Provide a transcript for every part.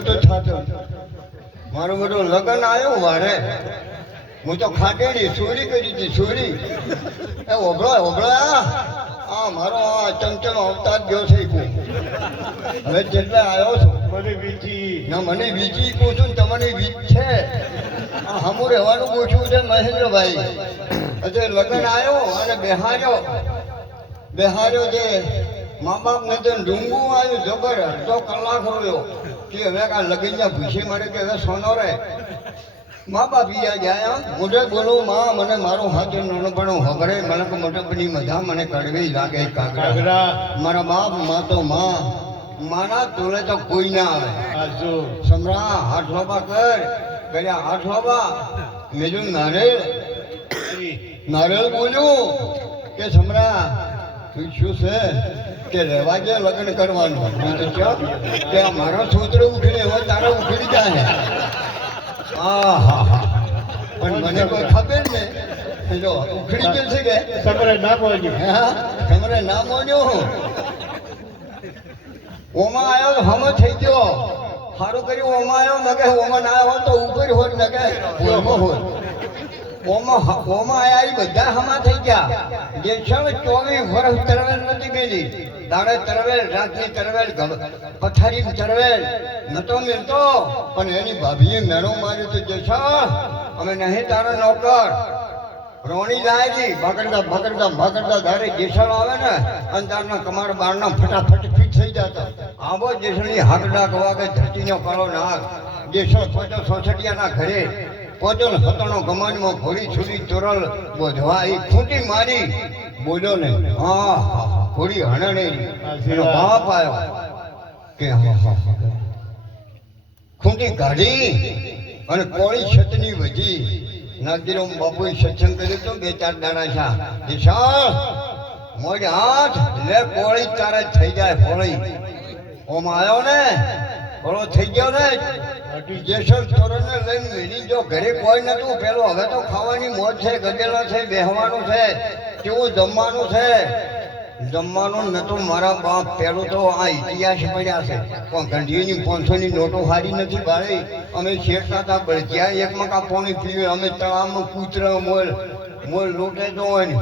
તો થાતો મારું બધું લગ્ન આવ્યું વારે હું તો ખાટેડી ચોરી કરી હતી ચોરી એ ઓભળો આ મારો આ ચમચમ અવતાર ગયો છે હવે જેટલે આવ્યો છું મને વીચી ના મને વીચી કહું છું ને તમને વીચ છે આ હમું રહેવાનું પૂછવું છે મહેન્દ્રભાઈ એટલે લગ્ન આવ્યો અને બેહાર્યો જે મા બાપ ને તો ડુંગું આવ્યું જબર અડધો કલાક રહ્યો કે હવે આ લગીને ભૂસી મળે કે હવે સોનો રહે મા બાપ ગયા મોઢે બોલું માં મને મારો હાથ નાનપણો હગડે મને કે મોટપની મજા મને કડવી લાગે કાગડા મારા બાપ માં તો માના તોલે તો કોઈ ના આવે સમરા હાથ લોબા કર્યા હાથ લોબા મેજું નારેલ બોલ્યું કે સમરા તું શું છે કે રહેવા જે લગ્ન કરવાનું કે મારો છોકરો ઉઠીને હવે તારા ઉખડી જાય પણ મને કોઈ ખબર ને જો ઉખડી ગયું છે કે તમારે ના પહોંચ્યું તમારે ના મોન્યો ઓમાં આવ્યો હમ થઈ ગયો સારું કર્યું ઓમાં આવ્યો ન કે ઓમાં ના આવ્યો તો ઉપર હોત ન કે ઓમાં હોત ઓમાં આયા બધા હમા થઈ ગયા જે 24 વર્ષ તરવેલ નથી મેલી દાડે તરવેલ રાતની તરવેલ પથારી તરવેલ નતો મિલતો પણ એની ભાભીએ મેળો માર્યો તો જે અમે નહીં તારા નોકર રોણી જાય છે ભાગડતા ધારે જેસળ આવે ને અને તારના કમાડ બારના ફટાફટ ફીટ થઈ જતા આવો જેસળની હાકડા ગવા કે ધરતીનો કાળો નાગ જેસળ 65 ઘરે પોતો હતણો ગમાનમાં ઘોડી છુરી ચોરલ બોધવા એ ખૂંટી મારી બોલ્યો ને ઘોડી હણણે એનો બાપ આવ્યો કે ખૂંટી કાઢી અને કોળી છતની વજી નાગજીરો બાપુએ સત્સંગ કર્યો તો 2-4 દાડા છે દિશા મોજ હાથ લે કોળી તારે થઈ જાય કોળી ઓમ આવ્યો ને કોળો થઈ ગયો ને જેસર ચોરને લઈને મેલી જો ઘરે કોઈ નતું પેલો હવે તો ખાવાની મોજ છે ગગેલા છે બેહવાનું છે કેવું જમવાનું છે જમવાનું નતું મારા બાપ પેલું તો આ ઇતિહાસ પડ્યા છે પણ ગંઢીની 500 ની નોટો હારી નથી બાળી અમે શેઠતા હતા જ્યાં એક મકા પાણી પીવે અમે તળાવમાં કૂતરા મોલ લોટે તો હોય ને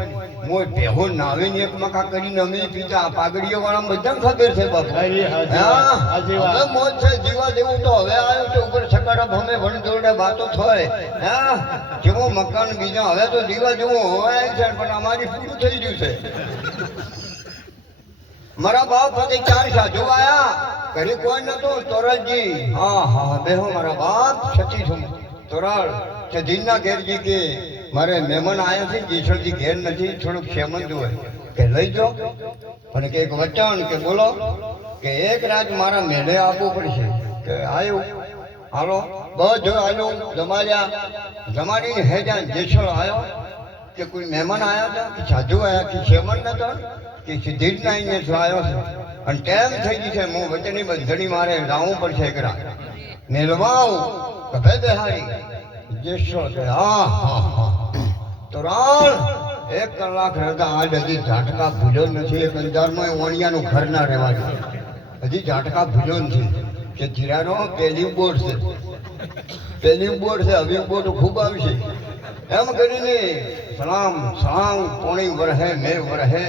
મોય પહેવો નાવીને એક મકા કરીને અમે પીતા પાઘડીઓ વાળા બધા ખબર છે બાપ મોજ છે જીવા જેવું તો હવે આવ્યું તો ઉપર સકાડા ભમે વણજોડે વાતો થાય જેવો મકાન બીજા હવે તો જીવા જેવું હોય છે પણ અમારી પૂરું થઈ ગયું છે મારા બાપ સાથે 4 સાધુ આયા ઘરે કોઈ નતો તોરલજી બેહો મારા બાપ સતી છું તોરલ કે દિનના ઘેરજી કે મારે મહેમાન આવ્યા છે જેસળજી ઘેર નથી થોડુંક સેમંત હોય કે લઈ જાઓ અને કે એક વચન કે બોલો કે એક રાત મારા મેળે આવવું પડશે કે આવ્યું હાલો બધું આવ્યું જમાડીને હેજા જેસળ આવ્યો કે કોઈ મહેમાન આવ્યા હતા કે સાધુ આવ્યા કે સેમંત નતો કે સીધી જ અહીંયા શું આવ્યો છે અને ટેમ થઈ ગઈ છે હું વચનની બંધણી મારે લાવવું પડશે એકરા મેળવા આવું કભે બેહારી જેસળ કે તોરાળ 1 કલાક રહેતા આજ હજી ઝાટકા ભૂલ્યો નથી એક અંજારમાં ઓણિયાનું ઘર ના રહેવા દે હજી ઝાટકા ભૂલ્યો નથી કે જીરાનો પહેલી બોર્ડ છે હવે બોર્ડ ખૂબ આવશે એમ કરીને સલામ પોણી વરહે મેં વરહે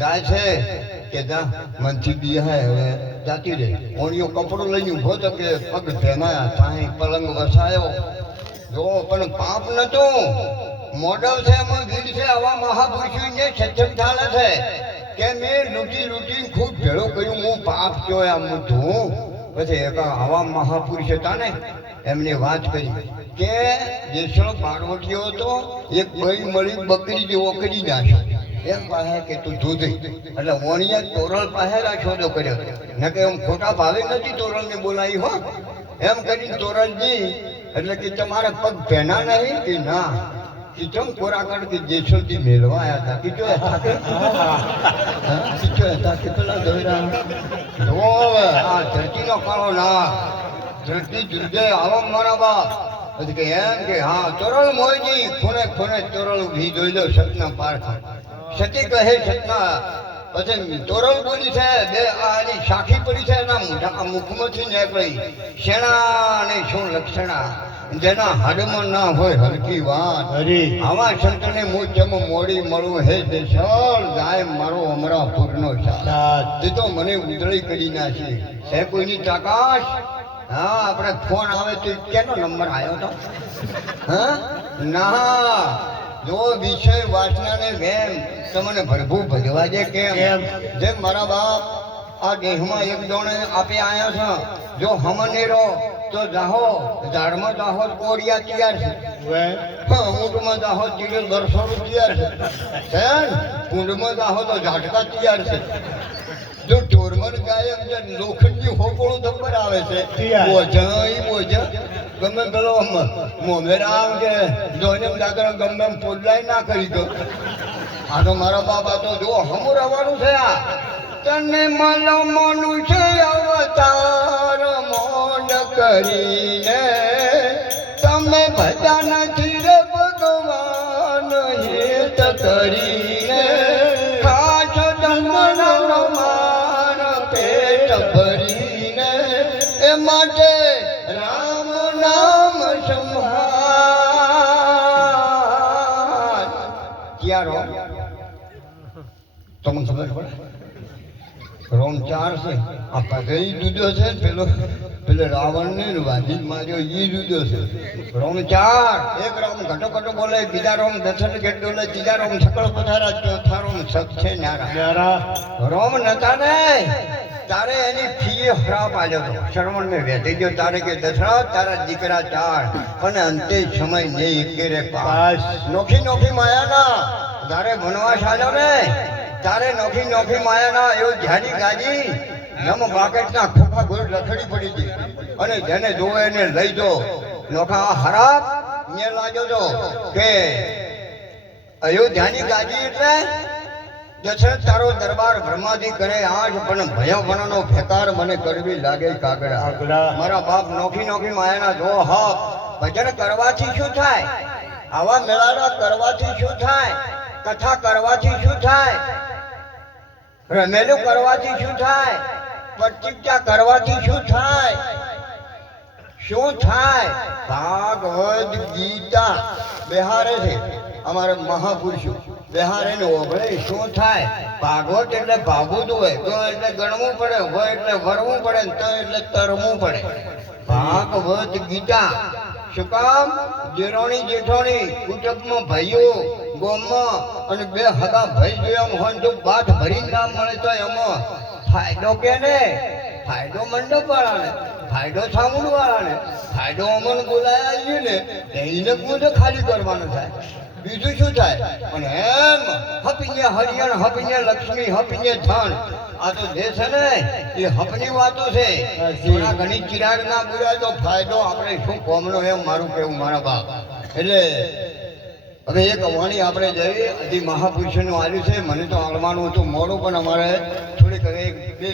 જાય છે કે જા મનથી બી હે હવે જાતી રે ઓણિયો કપડો લઈને ઉભો તો કે પગ ભેમાયા સાંઈ પલંગ વસાયો જો પણ પાપ નતો મોડલ છે એમાં ભીડ છે આવા મહાપુરુષોને સત્સંગ ચાલે છે કે મેં લૂંટી ખૂબ ભેળો કર્યું હું પાપ જોયા મૂઠું પછી એક આવા મહાપુરુષ હતા ને એમને વાત કરી કે જેસળ પાર્વતીઓ હતો એક બઈ મળી બકરી જેવો કરી નાખ્યો એમ પાસે કે તું દૂધી એટલે ઓણિયા તોરલ પાસે રાખ્યો તો કર્યો ન કે એમ ખોટા ભાવે નથી તોરલને બોલાવી હો એમ કરીને તોરલજી એટલે કે તમારા પગ ભેના નહીં કે ના કિચમ કોરા કર કે જેસળથી મેળવા આવ્યા હતા કીધો હતા કેટલા દોરા આ ધરતીનો કાળો ના ધરતી જુદે આવો મારા બાપ પછી કે એમ કે તોરલ મોયજી ખૂણે તોરલ ઉભી જોઈ લો સતના પારખા સતી કહે સતના પછી તોરલ બોલી છે બે આની સાખી પડી છે એના મોઢા મુખમાંથી નીકળી શેણા ને શું લક્ષણા જેના હાડમાં ના હોય હલકી વાત હરી આવા સંતને મુજ જમ મોડી મળું હે દેશળ જાય મારો અમરાપુરનો સાથ સાત તે તો મને ઉધળી કરી નાખી છે કોઈની તાકાશ હા આપણે ફોન આવે તો કેનો નંબર આવ્યો તો હા ના જો વિષય વાસનાને વેમ તમને ભરભૂ ભજવા દે કેમ કેમ? જેમ મારા બાપ આ દેહમાં એક દોણે આપે આયા છે જો હમને રહો તો જાહો ઝાડમાં જાહો તો કોડિયા તૈયાર છે વે ઊંટમાં જાહો ચીડે બરસોડું તૈયાર છે કુંડમાં જાહો તો ઝાટકા તૈયાર છે જો ઢોરમર ગાય એમ જે લોખંડની હોકોળું ધબ્બર આવે છે તૈયાર. બોજા ગમે પેલો મોમેરા આમ કે જોઈને દાદા ગમે એમ પોડલાય ના કરી દો આ તો મારા બાપા તો જો હમું રહેવાનું છે આ તને મલમનું છે અવતાર મોડ કરીને તમે ભજા નથી રે ભગવાન હેત કરીને ખાસ જન્મનો માર પેટ ભરીને એ માટે રામ નામ સંભાળ ક્યાં રોમ તમને ખબર પડે રોમ 4 છે આ પગઈ જુદો છે ને પેલો રાવણ ને વાજી માર્યો ઈ જુદો છે રોમ 4 એક રોમ ઘટો ઘટો બોલે બીજા રોમ દર્શન ગેટ બોલે ત્રીજા રોમ સકળ પથારા ચોથા રોમ સત છે ન્યારા ન્યારા રોમ નતા ને તારે એની ફી ખરાબ આલ્યો તો શ્રવણ ને વેઠી ગયો તારે કે દશરથ તારા દીકરા 4 અને અંતે સમય ને એકેરે પાસ નોખી નોખી માયાના તારે વનવાસ આલ્યો ને તારે નોખી નોખી માયાના એવો જાડી ગાજી નમ બાકેટના ખોખા ગોળ રખડી પડી હતી અને જેને જોવે એને લઈ જો નોખા હરાબ ને લાગ્યો તો કે અયોધ્યાની ગાજી એટલે દશરથ તારો દરબાર બ્રહ્માજી કરે આજ પણ ભયવનનો ફેકાર મને કરવી લાગે કાગડા કાગડા. મારા બાપ નોખી નોખી માયાના જો હક ભજન કરવાથી શું થાય આવા મેળાના કરવાથી શું થાય કથા કરવાથી શું થાય રમેલું કરવાથી શું થાય પ્રતિજ્ઞા કરવાથી શું થાય શું થાય ભાગવદ ગીતા બેહારે છે અમારે મહાપુરુષો બેહારે ને ઓગળે શું થાય ભાગવત એટલે ભાગવું જ હોય તો એટલે ગણવું પડે હોય એટલે વરવું પડે ને તો એટલે તરવું પડે ભાગવત ગીતા શું કામ જેરોણી જેઠોણી કુટુંબમાં ભાઈઓ ગોમમાં અને બે હગા ભાઈ જોયા હોય જો બાદ ભરી ના મળે તો એમાં ફાયદો કે ને ફાયદો મંડપ વાળાને ફાયદો સામુડ વાળાને ફાયદો અમન બોલાયા આવીએ ને એને પૂછે ખાલી કરવાનો થાય બીજું શું થાય અને એમ હપીને હરિયણ હપીને લક્ષ્મી હપીને ધન આ તો જે છે ને એ હપની વાતો છે થોડા ઘણી ચિરાગ ના બોલાય તો ફાયદો આપણે શું કોમનો એમ મારું કેવું મારા બાપ એટલે હવે એક વાણી આપણે જઈએ હજી મહાપુરુષોનું આવ્યું છે મને તો આવવાનું હતું મોડું પણ અમારે થોડીક હવે એક બે